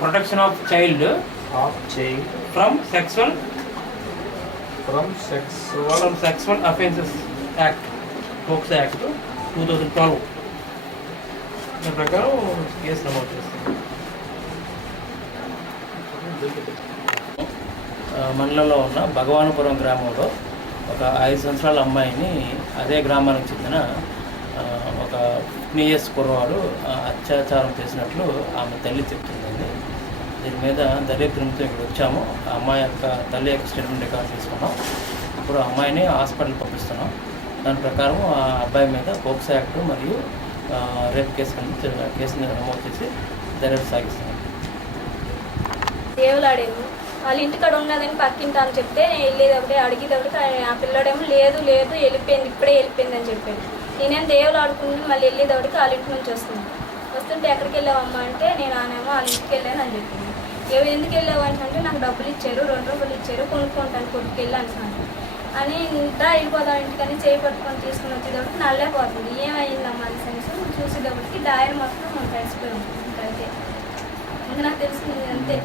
Protection of child from sexual offences act, POCSO act 2012 దాని ప్రకారం case నమోదు చేస్తాం. మండలంలో ఉన్న భగవానపురం గ్రామంలో ఒక 5 సంవత్సరాల అమ్మాయిని అదే గ్రామానికి చెందిన ఒక 15 years కుర్రవాడు అత్యాచారం చేసినట్లు ఆమె తల్లి చెప్తుందండి. దీని మీద దర్యాప్తు నిమిత్తం ఇక్కడ వచ్చాము. ఆ అమ్మాయి యొక్క తల్లి యొక్క స్టేట్మెంట్ రికార్డ్ తీసుకున్నాం. ఇప్పుడు ఆ అమ్మాయిని హాస్పిటల్ పంపిస్తున్నాం. దాని ప్రకారం ఆ అబ్బాయి మీద పోక్సో యాక్ట్ మరియు రేప్ కేసుని నమోదు చేసి దర్యాప్తు సాగిస్తున్నాం. దేవులాడేమో వాళ్ళ ఇంటికాడ ఉన్నదని పక్కింటా అని చెప్తే వెళ్ళేటప్పుడే అడిగేటప్పుడు ఆ పిల్లడేమో లేదు వెళ్ళిపోయింది, ఇప్పుడే వెళ్ళిపోయింది అని చెప్పాడు. నేనేం దేవులు ఆడుకుంటే మళ్ళీ వెళ్ళేటప్పటికి వాళ్ళ ఇంటి నుంచి వస్తుంటే ఎక్కడికి వెళ్ళావమ్మా అంటే నేను ఆనేమో వాళ్ళ ఇంటికి వెళ్ళాను అని చెప్పింది. ఎందుకు వెళ్ళావు అంటే నాకు డబ్బులు ఇచ్చారు, 2 రూపాయలు ఇచ్చారు, కొనుక్కుంటాను కొడుకు వెళ్ళాను అని ఇంతా వెళ్ళిపోదాం ఇంటికని చేయి పట్టుకొని తీసుకుని వచ్చేటప్పటికి నల్లేపోతుంది. ఏమైందమ్మా అని అనేసి చూసేటప్పటికి డైరీ మొత్తం తడిసిపోయి ఉంటుంది. ఇంకైతే ఇంకా నాకు తెలిసింది అంతే.